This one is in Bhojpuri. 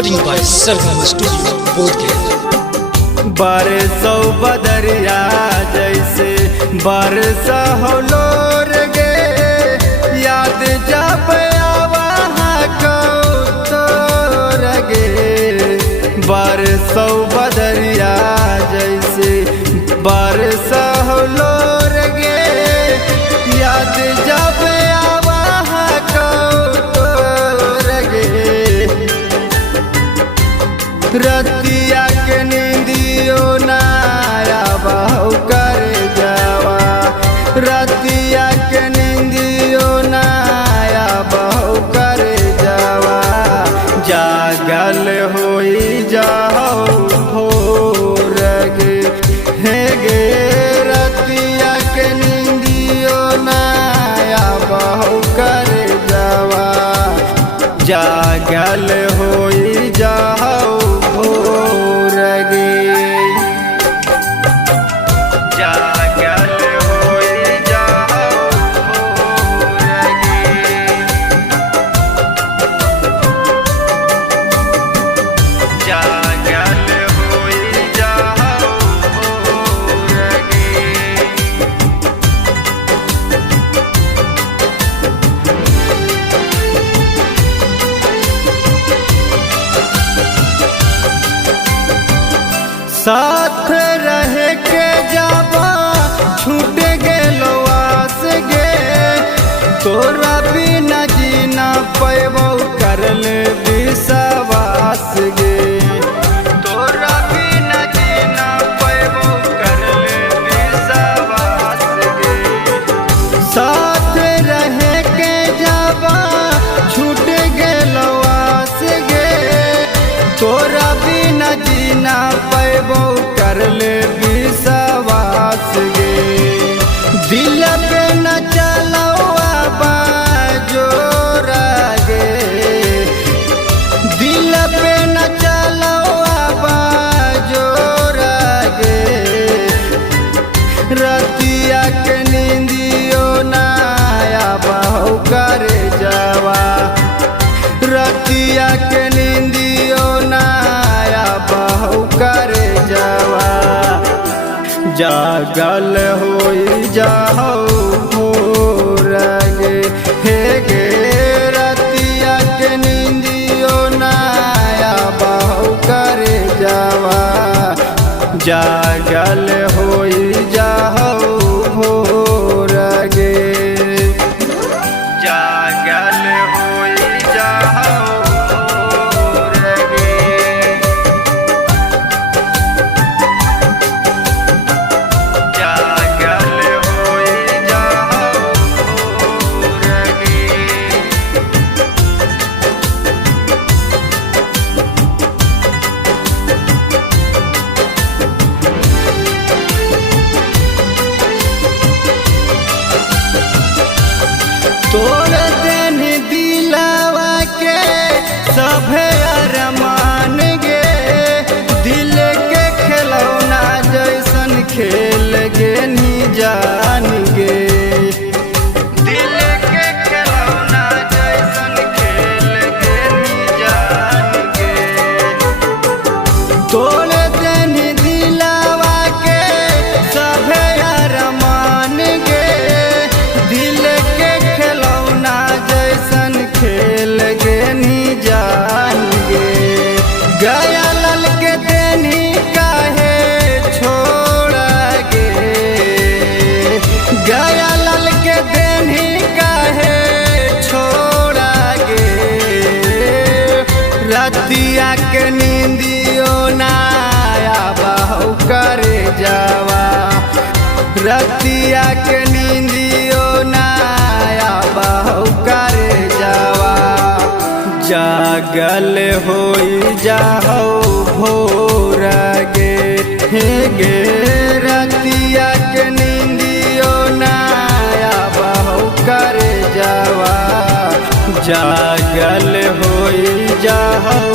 Recording by Sargama Studio, Bodhgaya. बरसो बदरिया जैसे बरसा हो लोर गे, याद जब आवा तोर गे। बरसो बदरिया जैसे बरसा हो लोर गे, याद जब आवा तोर गे। रतिया के नींदियो नाया बहु कर जावा, रतिया के नींदियो नाया बहु कर जावा। जागल होई जाओ भोर गे, हे गे रतिया के नींदियो नाया बहु कर जावा। जागल होई जाओ भोर गे, जागल होई जाओ भोर गे। जागल होई जाओ भोर गे। साथ रह के जावा छूट गेलो आस गे, तोरा बिना जीना पैबो करल विश्वास गे। तोरा बिना जीना पैबो करल विश्वास गे। साथ रह के जावा छूट गेलो आस गे, तोरा बिना जीना पैबो करले विश्वास गे। दिल पे न चलो जोरा गे, दिल पे न चलो जोरा गे। रतिया के नींदियो नाया बहु कर जावा, रतिया के नींदियो नाया बहु कर जावा। जागल होई जाओ भोर गे, हे गे रतिया के नींदियो नाया बहु कर जावा। जागल होई जाओ भोर गे, जागल होई जाओ भोर गे। जागल होई जाओ भोर गे। तोर दिन दिलावा के सभे अरमान गे, दिल के खिलौना जैसन खेल गे नी जान गे। दिल के खिलौना जैसन खेल गे नी जान गे। तोर दिन दिलावा के सभे अरमान गे, दिल के खिलौना जैसन खेल गे नी जान गे। गया लल के देनी काहे छोड़ा गे, गया लल के देनी काहे छोड़ा गे। रतिया के नींदियो नाया बहु कर जावा, रतिया के नींदियो नाया बहु कर जावा। जागल होई जाओ भोर गे, हे गे रतिया के नींदियो नाया बहु कर जावा। जागल होई जाओ